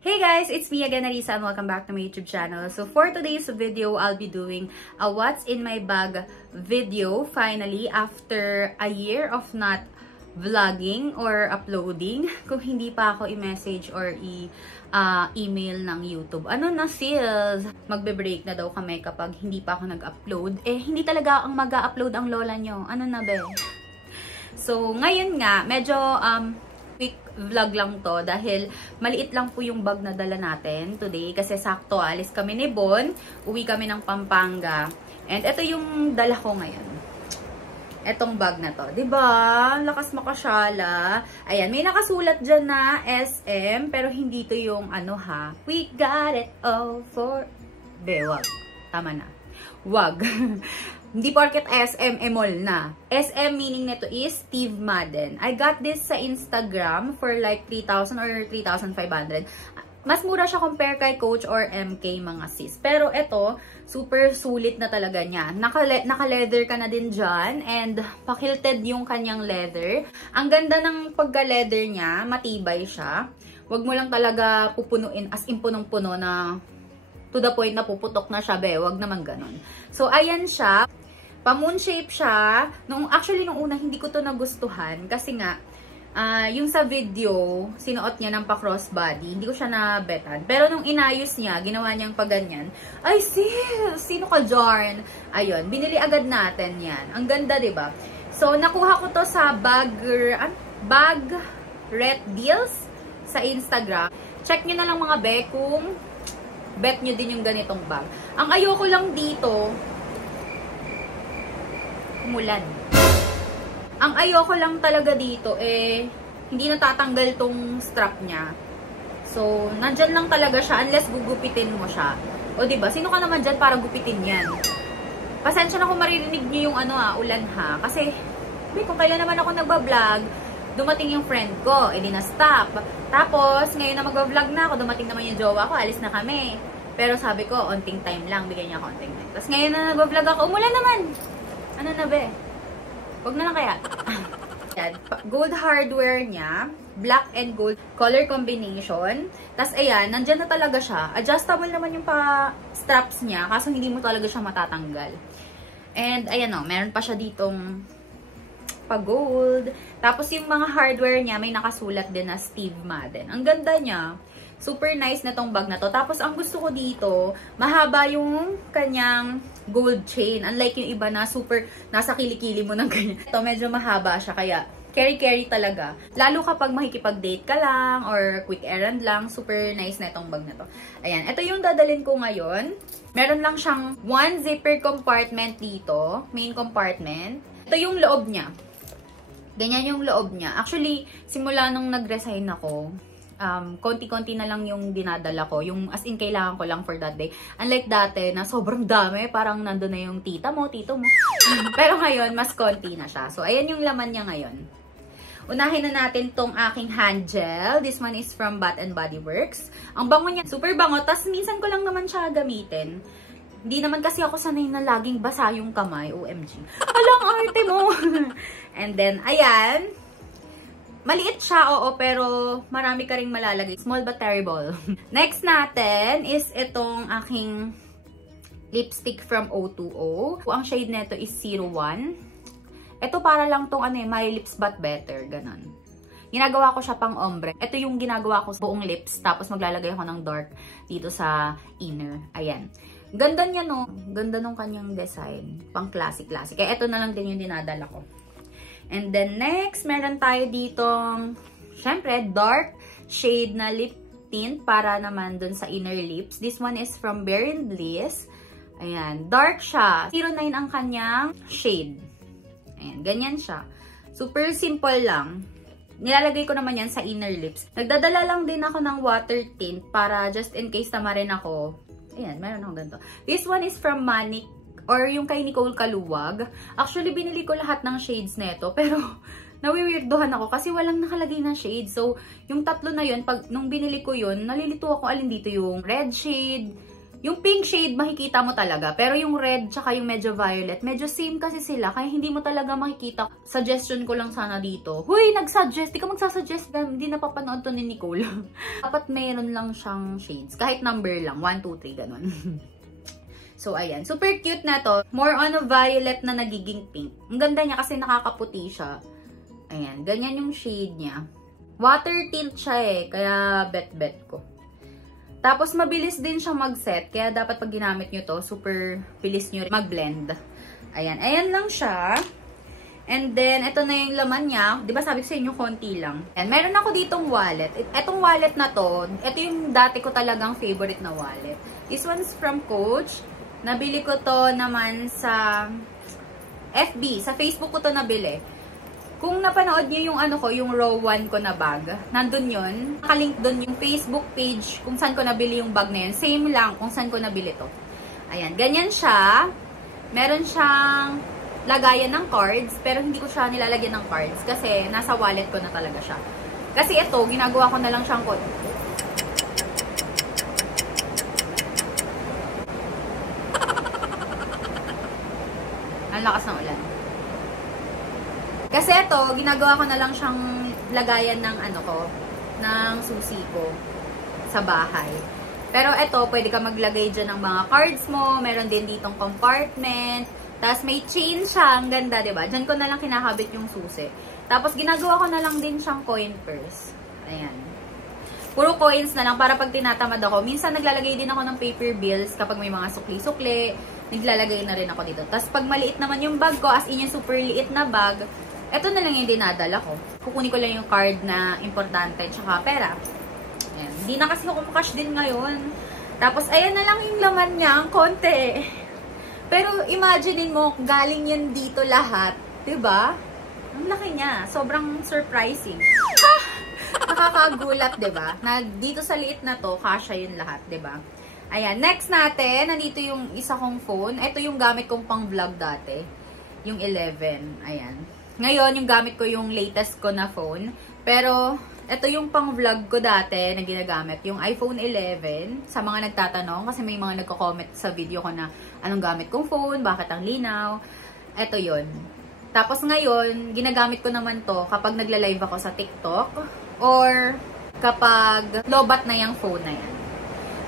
Hey guys, it's me again, Arisa, and welcome back to my YouTube channel. So for today's video, I'll be doing a what's in my bag video finally after a year of not vlogging or uploading. Kung hindi pa ako i-message or email ng YouTube. Ano na sis? Magbe-break na daw kami kapag hindi pa ako nag-upload. Eh, hindi talaga ang mag-upload ang lola nyo. Ano na be? So, ngayon nga, medyo quick vlog lang to dahil maliit lang po yung bag na dala natin today kasi sakto alis kami ni Bon, uwi kami ng Pampanga, and ito yung dala ko ngayon, etong bag na to, diba? Lakas makasyala. Ayan, may nakasulat dyan na SM pero hindi to yung ano ha, we got it all for bewag, tama na, wag. Hindi porket SM, emol na. SM meaning nito is Steve Madden. I got this sa Instagram for like 3,000 or 3,500. Mas mura siya compare kay Coach or MK mga sis. Pero ito, super sulit na talaga niya. Naka-leather ka na din dyan and pakilted yung kanyang leather. Ang ganda ng pagka-leather niya, matibay siya. Huwag mo lang talaga pupunuin as in punong-puno na to the point na puputok na siya, be. Huwag naman ganun. So, ayan siya. Pa-moon shape siya. Actually, nung una, hindi ko to nagustuhan. Kasi nga, yung sa video, sinuot niya ng pa-crossbody. Hindi ko siya nabetan. Pero nung inayos niya, ginawa niyang pa-ganyan. Ay, sis! Sino ka, Jarn? Ayun, binili agad natin yan. Ang ganda, diba? So, nakuha ko to sa Bag Ret Deals sa Instagram. Check nyo na lang mga be kung bet nyo din yung ganitong bag. Ang ayoko lang dito, umulan. Ang ayoko lang talaga dito, hindi natatanggal tong strap niya. So, nandyan lang talaga siya unless gugupitin mo siya. O, diba? Sino ka naman dyan para gupitin yan? Pasensya na kung maririnig nyo yung ulan ha. Kasi, kung kailan naman ako nagbablog, dumating yung friend ko, edi na-stop. Tapos, ngayon na magbablog na ako, dumating naman yung jowa ko, alis na kami. Pero sabi ko, onting time lang, bigyan niya ako onting time. Tapos ngayon na nagbablog ako, umulan naman. Ano na be? Huwag na lang kaya. Gold hardware niya. Black and gold color combination. Tapos ayan, nandyan na talaga siya. Adjustable naman yung straps niya. Kaso hindi mo talaga siya matatanggal. And ayan o, meron pa siya ditong pa-gold. Tapos yung mga hardware niya, may nakasulat din na Steve Madden. Ang ganda niya. Super nice na tong bag na to. Tapos, ang gusto ko dito, mahaba yung kanyang gold chain. Unlike yung iba na super nasa kilikili mo ng ganyan. Ito, medyo mahaba siya. Kaya, carry-carry talaga. Lalo kapag makikipag-date ka lang or quick errand lang, super nice na itong bag na to. Ayan, ito yung dadalhin ko ngayon. Meron lang siyang one zipper compartment dito. Main compartment. Ito yung loob niya. Ganyan yung loob niya. Actually, simula nung nag-resign ako, konti-konti na lang yung dinadala ko. Yung as in, kailangan ko lang for that day. Unlike dati, na sobrang dami. Parang nandun na yung tita mo, tito mo. Pero ngayon, mas konti na siya. So, ayan yung laman niya ngayon. Unahin na natin tong aking hand gel. This one is from Bath and Body Works. Ang bango niya, super bango. Tapos, minsan ko lang naman siya gamitin. Hindi naman kasi ako sanay na laging basa yung kamay. OMG. Alang arte mo! And then, ayan. Maliit siya, oo, pero marami ka ring malalagay. Small but terrible. Next natin is itong aking lipstick from O2O. Ang shade nito is 01. Ito para lang tong My Lips But Better, ganon. Ginagawa ko siya pang ombre. Ito yung ginagawa ko sa buong lips, tapos maglalagay ako ng dark dito sa inner. Ayan. Ganda niya, no? Ganda nung kanyang design. Pang classic-classic. Kaya ito na lang din yung dinadala ko. And then next, meron tayo ditong, syempre, dark shade na lip tint para naman dun sa inner lips. This one is from Bare & Bliss. Ayan, dark siya. 09 ang kanyang shade. Ayan, ganyan siya. Super simple lang. Nilalagay ko naman yan sa inner lips. Nagdadala lang din ako ng water tint para just in case tama rin ako. Ayan, meron akong ganito. This one is from Manic or yung kay Nicole Kaluwag. Actually, binili ko lahat ng shades nito. Pero, nawiwirdohan ako kasi walang nakalagay na shade. So, yung tatlo na yun, nung binili ko yun, nalilito ako alin dito yung red shade, Yung pink shade, makikita mo talaga. Pero yung red, tsaka yung medyo violet, medyo same kasi sila. Kaya hindi mo talaga makikita. Suggestion ko lang sana dito. Huy, nag-suggest. Di ka magsasuggest. Hindi napapanood to ni Nicole. Dapat mayroon lang siyang shades. Kahit number lang. 1, 2, 3, ganun. So, ayan. Super cute na to. More on a violet na nagiging pink. Ang ganda niya kasi nakakaputi siya. Ayan. Ganyan yung shade niya. Water tint siya eh. Kaya bet-bet ko. Tapos, mabilis din siya mag-set. Kaya, dapat pag ginamit nyo to, super bilis nyo mag-blend. Ayan. Ayan lang siya. And then, ito na yung laman niya. Diba sabi ko sa inyo, konti lang. And meron ako ditong wallet. Itong wallet na to, ito yung dati ko talagang favorite na wallet. This one's from Coach. Nabili ko to naman sa FB. Sa Facebook ko to nabili. Kung napanood niyo yung ano ko, yung row 1 ko na bag, nandun yun. Nakalink dun yung Facebook page kung saan ko nabili yung bag na yun. Same lang kung saan ko nabili to. Ayan, ganyan siya. Meron siyang lagayan ng cards, pero hindi ko siya nilalagyan ng cards kasi nasa wallet ko na talaga siya. Kasi ito, ginagawa ko na lang siyang ang lakas ng ulan. Kasi ito, ginagawa ko na lang siyang lagayan ng ano ko, ng susi ko sa bahay. Pero ito, pwede ka maglagay dyan ng mga cards mo. Meron din ditong compartment. Tapos may chain siya. Ang ganda, diba? Dyan ko na lang kinakabit yung susi. Tapos ginagawa ko na lang din siyang coin purse. Ayan. Puro coins na lang para pag tinatamad ako. Minsan naglalagay din ako ng paper bills kapag may mga sukli-sukli. Naglalagay na rin ako dito. Tapos pag maliit naman yung bag ko, as in yung super liit na bag, ito na lang yung dinadala ko. Kukunin ko lang yung card na importante, tsaka pera. Ayan. Hindi na kasi ako cash din ngayon. Tapos, ayan na lang yung laman niya, ang konti. Pero, imaginein mo, galing yan dito lahat. Diba? Ang laki niya. Sobrang surprising. Nakakagulat, diba? Na dito sa liit na to, kasya yun lahat, diba? Ayan. Next natin, nandito yung isa kong phone. Ito yung gamit kong pang vlog dati. Yung 11. Ayan. Ngayon, yung gamit ko yung latest ko na phone. Pero, ito yung pang-vlog ko dati na ginagamit. Yung iPhone 11. Sa mga nagtatanong, kasi may mga nagko-comment sa video ko na anong gamit kong phone, bakit ang linaw. Ito yun. Tapos ngayon, ginagamit ko naman to kapag nagla-live ako sa TikTok or kapag lobat na yung phone na yan.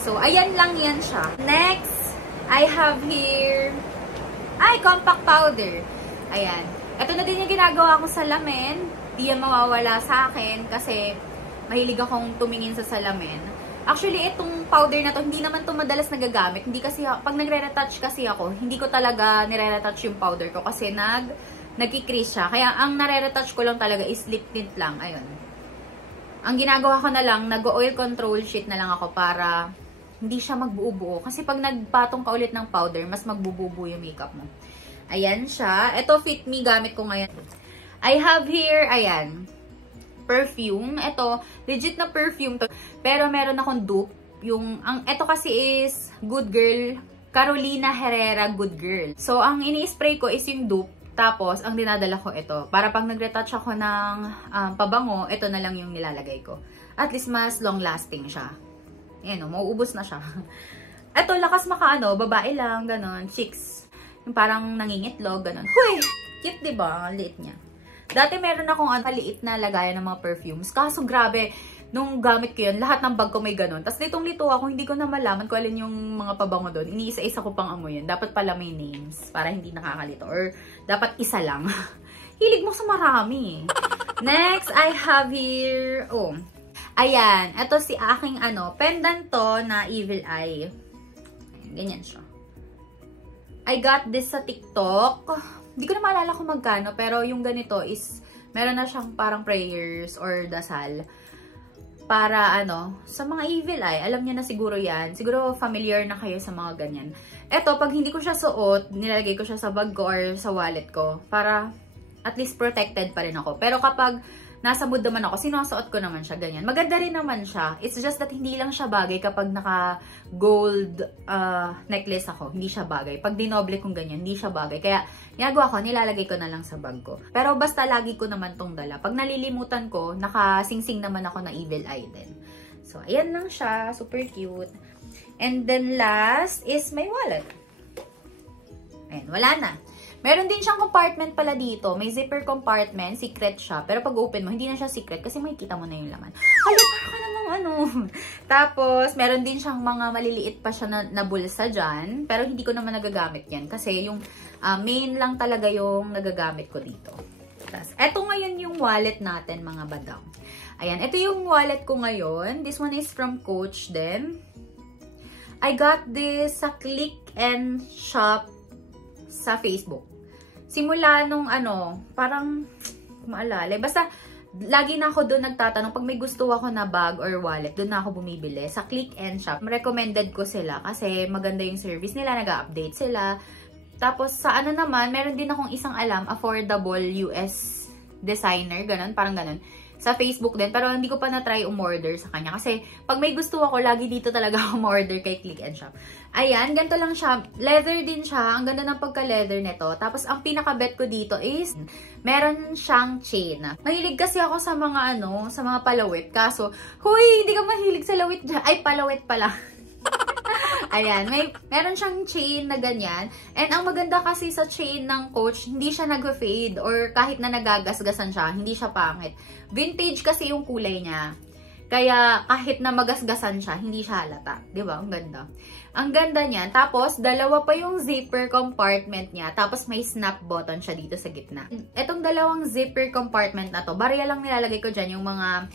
So, ayan lang yan siya. Next, I have here compact powder. Ayan. Ito na din yung ginagawa ko sa salamin. Di yan mawawala sa akin kasi mahilig akong tumingin sa salamin. Actually, itong powder na to, hindi naman to madalas nagagamit. Hindi kasi, pag nagre-retouch kasi ako, hindi ko talaga nire-retouch yung powder ko kasi nagkikrease siya. Kaya ang nare-retouch ko lang talaga is lip tint lang. Ayun. Ang ginagawa ko na lang, nag-oil control sheet na lang ako para hindi siya magbuo-buo. Kasi pag nagpatong ka ulit ng powder, mas magbubuo yung makeup mo. Ayan siya. Ito, Fit Me, gamit ko ngayon. I have here, ayan, perfume. Ito, legit na perfume to. Pero meron akong dupe. Ito kasi is Good Girl, Carolina Herrera Good Girl. So, ang ini-spray ko is yung dupe. Tapos, ang dinadala ko ito. Para pag nag-retouch ako ng pabango, ito na lang yung nilalagay ko. At least, mas long-lasting siya. Ayan o, mauubos na siya. Ito, lakas makaano, babae lang, ganon, chicks. Yung parang nangingitlog, ganon. Huy! Cute, diba? Ang liit niya. Dati meron akong maliit na lagayan ng mga perfumes. Kaso grabe, nung gamit ko yun, lahat ng bag ko may ganon. Tapos litong-lito ako, hindi ko na malaman kung alin yung mga pabango doon. Iniisa-isa ko pang amoy yun. Dapat pala may names para hindi nakakalito. Or dapat isa lang. Hilig mo sa marami. Next, I have here, ayan. Ito si aking pendant to na Evil Eye. Ayan, ganyan siya. I got this sa TikTok. Hindi ko na maalala kung magkano, pero yung ganito is, meron na siyang parang prayers or dasal. Para sa mga evil eye, alam niyo na siguro yan. Siguro familiar na kayo sa mga ganyan. Eto, pag hindi ko siya suot, nilalagay ko siya sa bag ko or sa wallet ko. Para at least protected pa rin ako. Pero kapag nasa mood naman ako, sinusuot ko naman siya ganyan. Maganda rin naman siya. It's just that hindi lang siya bagay kapag naka-gold necklace ako. Hindi siya bagay. Pag dinoble kong ganyan, hindi siya bagay. Kaya, ginagawa ko, nilalagay ko na lang sa bag ko. Pero basta lagi ko naman tong dala. Pag nalilimutan ko, nakasingsing naman ako na Evil Eye din. So, ayan lang siya. Super cute. And then last is my wallet. Ayan, wala na. Meron din siyang compartment pala dito. May zipper compartment. Secret siya. Pero pag open mo, hindi na siya secret kasi makikita mo na yung laman. Hala, parang namang ano. Tapos, meron din siyang mga maliliit pa siya na bulsa dyan. Pero hindi ko naman nagagamit yan. Kasi yung main lang talaga yung nagagamit ko dito. Tapos, eto ngayon yung wallet natin, mga badang. Ayan, ito yung wallet ko ngayon. This one is from Coach din. I got this sa Click and Shop sa Facebook. Simula nung parang maalala. Basta, lagi na ako doon nagtatanong. Pag may gusto ako na bag or wallet, doon na ako bumibili. Sa Click and Shop, recommended ko sila kasi maganda yung service nila, nag-update sila. Tapos, sa naman, meron din akong isang affordable US designer, ganun, parang ganun. Sa Facebook din, pero hindi ko pa na-try umorder sa kanya. Kasi, pag may gusto ako, lagi dito talaga ako umorder kay Click and Shop. Ayan, ganito lang siya. Leather din siya. Ang ganda ng pagka-leather nito. Tapos, ang pinaka-bet ko dito is, meron siyang chain. Mahilig kasi ako sa mga sa mga palawit. Kaso, huy, hindi ka mahilig sa lawit dyan. Ay, palawit pala. Ayan, meron siyang chain na ganyan. And ang maganda kasi sa chain ng Coach, hindi siya nag-fade or kahit na nagagasgasan siya, hindi siya pangit. Vintage kasi yung kulay niya. Kaya kahit na magasgasan siya, hindi siya halata. Diba? Ang ganda. Ang ganda niya. Tapos, dalawa pa yung zipper compartment niya. Tapos, may snap button siya dito sa gitna. Etong dalawang zipper compartment na to, barya lang nilalagay ko dyan. Yung mga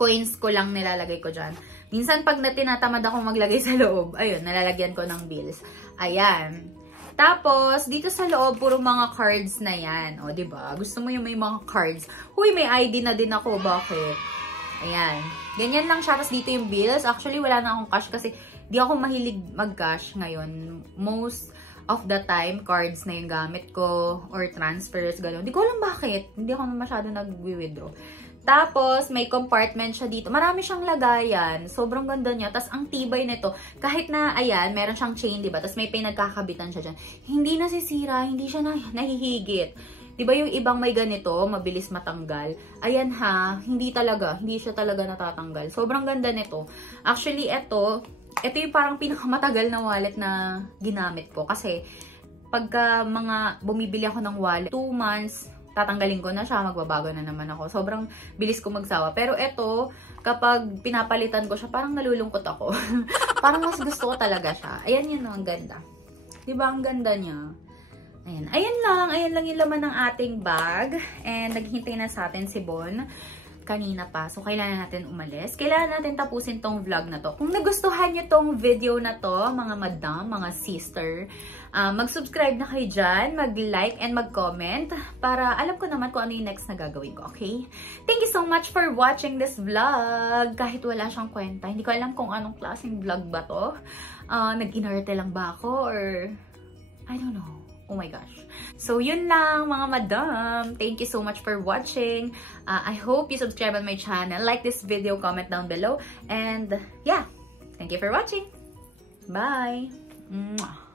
coins ko lang nilalagay ko dyan. Minsan, pag tinatamad akong maglagay sa loob, ayun, nalalagyan ko ng bills. Ayan. Tapos, dito sa loob, puro mga cards na yan. O, diba? Gusto mo yung may mga cards. Huy, may ID na din ako. Bakit? Ayan. Ganyan lang siya. Tapos, dito yung bills. Actually, wala na akong cash kasi di ako mahilig mag-cash ngayon. Most of the time, cards na yung gamit ko or transfers, gano'n. Di ko alam bakit. Hindi ako masyado nag-withdraw. Tapos, may compartment siya dito. Marami siyang lagayan. Sobrang ganda niya. Tapos, ang tibay nito, kahit na, ayan, meron siyang chain, diba? Tapos, may pinagkakabitan siya dyan. Hindi nasisira, hindi siya nahihigit. Diba yung ibang may ganito, mabilis matanggal? Ayan ha, hindi siya talaga natatanggal. Sobrang ganda nito. Actually, ito yung parang pinakamatagal na wallet na ginamit ko. Kasi, pagka bumibili ako ng wallet, 2 months, tatanggalin ko na siya, magbabago na naman ako. Sobrang bilis ko magsawa. Pero ito, kapag pinapalitan ko siya, parang nalulungkot ako. Parang mas gusto ko talaga siya. Ayan yun, ang ganda. Diba, ang ganda niya? Ayan. Ayan lang yung laman ng ating bag. And naghihintay na sa atin si Bon kanina pa. So, kailangan natin umalis. Kailangan natin tapusin tong vlog na to. Kung nagustuhan nyo tong video na to, mga madam, mga sister, mag-subscribe na kayo dyan, mag-like and mag-comment para alam ko naman kung ano yung next na gagawin ko, okay? Thank you so much for watching this vlog. Kahit wala siyang kwenta, hindi ko alam kung anong klaseng vlog ba to. Nag-inarte lang ba ako or I don't know. Oh my gosh. So, yun lang mga madam. Thank you so much for watching. I hope you subscribe on my channel. Like this video, comment down below. And yeah, thank you for watching. Bye! Mwah.